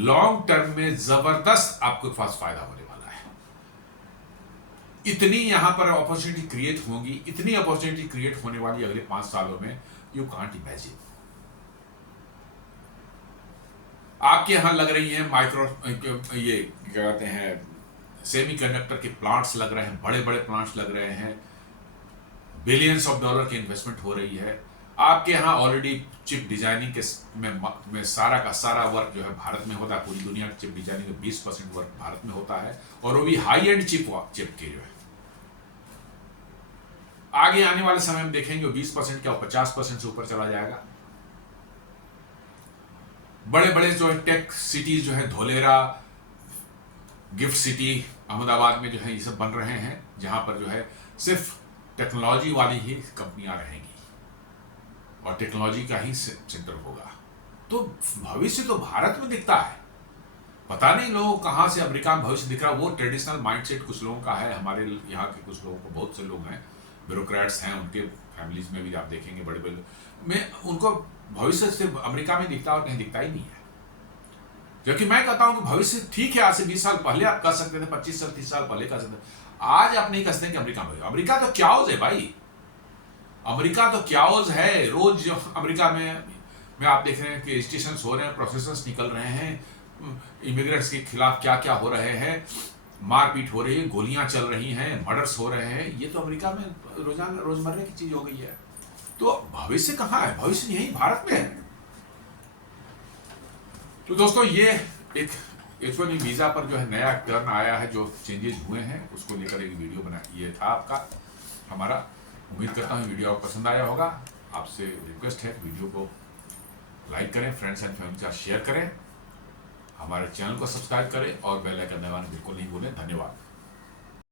लॉन्ग टर्म में जबरदस्त आपके पास फायदा होने वाला है। इतनी यहां पर अपॉर्चुनिटी क्रिएट होगी, इतनी अपॉर्चुनिटी क्रिएट होने वाली अगले 5 सालों में, यू कांट इमेजिन। आपके यहां लग रही है माइक्रो, ये क्या कहते हैं, सेमीकंडक्टर के प्लांट्स लग रहे हैं, बड़े बड़े प्लांट्स लग रहे हैं, बिलियंस ऑफ डॉलर की इन्वेस्टमेंट हो रही है। आपके यहाँ ऑलरेडी चिप डिजाइनिंग के में सारा का सारा वर्क जो है भारत में होता है। पूरी दुनिया की चिप डिजाइनिंग में 20% वर्क भारत में होता है, और वो भी हाई एंड चिप के जो है। आगे आने वाले समय में देखेंगे 20% क्या 50% से ऊपर चला जाएगा। बड़े बड़े जो है टेक सिटीज जो है, धोलेरा, गिफ्ट सिटी अहमदाबाद में जो है, ये सब बन रहे हैं, जहां पर जो है सिर्फ टेक्नोलॉजी वाली ही कंपनियां रहेंगी और टेक्नोलॉजी का ही सेंटर होगा। तो भविष्य तो भारत में दिखता है। पता नहीं लोगों को कहां से अमेरिका में भविष्य दिख रहा है। वो ट्रेडिशनल माइंडसेट कुछ लोगों का है, हमारे यहाँ के कुछ लोगों को, बहुत से लोग हैं, ब्यूरोक्रेट्स हैं, उनके फैमिलीज में भी आप देखेंगे बड़े बड़े में, उनको भविष्य सिर्फ अमेरिका में दिखता और कहीं दिखता ही नहीं है। जबकि मैं कहता हूं कि भविष्य ठीक है, आज से 20 साल पहले आप कर सकते थे, 25 साल 30 साल पहले कर सकते थे। आज आप नहीं कर सकते कि अमेरिका में। अमेरिका तो क्याओस है भाई, अमेरिका तो क्याओस है। रोज अमेरिका में आप देख रहे हैं कि स्टेशन हो रहे हैं, प्रोसेसर्स निकल रहे हैं, इमिग्रेंट्स के खिलाफ क्या क्या हो रहे हैं, मारपीट हो रही है, गोलियां चल रही हैं, मर्डर्स हो रहे हैं। ये तो अमेरिका में रोजाना रोजमर्रा की चीज हो गई है। तो भविष्य कहाँ है? भविष्य यही भारत में है। तो दोस्तों, ये एक H1B वीजा पर जो है नया टर्न आया है, जो चेंजेस हुए हैं, उसको लेकर एक वीडियो बना, ये था आपका हमारा। उम्मीद करता हूँ वीडियो आपको पसंद आया होगा। आपसे रिक्वेस्ट है वीडियो को लाइक करें, फ्रेंड्स एंड फैमिली के साथ शेयर करें, हमारे चैनल को सब्सक्राइब करें और बेल आइकन दबाना बिल्कुल नहीं भूलें। धन्यवाद।